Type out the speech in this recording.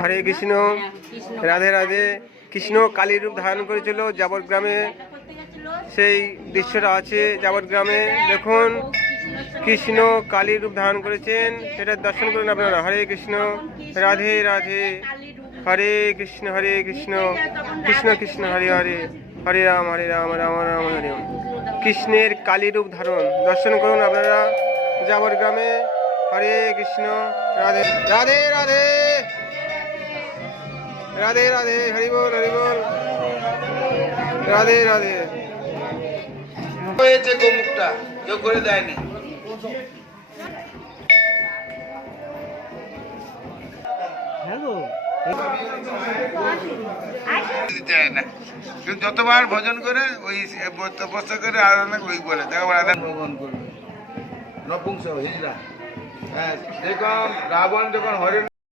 হরে কৃষ্ণ, রাধে রাধে। কৃষ্ণ কালী রূপ ধারণ করেছিল যাবৎ গ্রামে, সেই দৃশ্যটা আছে যাবৎ গ্রামে। দেখুন কৃষ্ণ কালী রূপ ধারণ করেছেন, সেটা দর্শন করুন আপনারা। হরে কৃষ্ণ, রাধে রাধে। হরে কৃষ্ণ কৃষ্ণ কৃষ্ণ হরে হরে, হরে রাম রাম রাম হরে রাম। কৃষ্ণের কালী রূপ ধারণ দর্শন করুন আপনারা যাবৎ গ্রামে। হরে কৃষ্ণ, রাধে রাধে রাধে রাধে রাধে। হরি বল হরি বল, রাধে রাধে। হয়েছে গোমুখটা কেউ করে দেয়নি। যতবার ভজন করে ওই তপস্যা করে আর ওই বলে দেখো ভগবান করবে নপুংস হিজড়া। হ্যাঁ, দেখুন রাবণ যখন হরিণ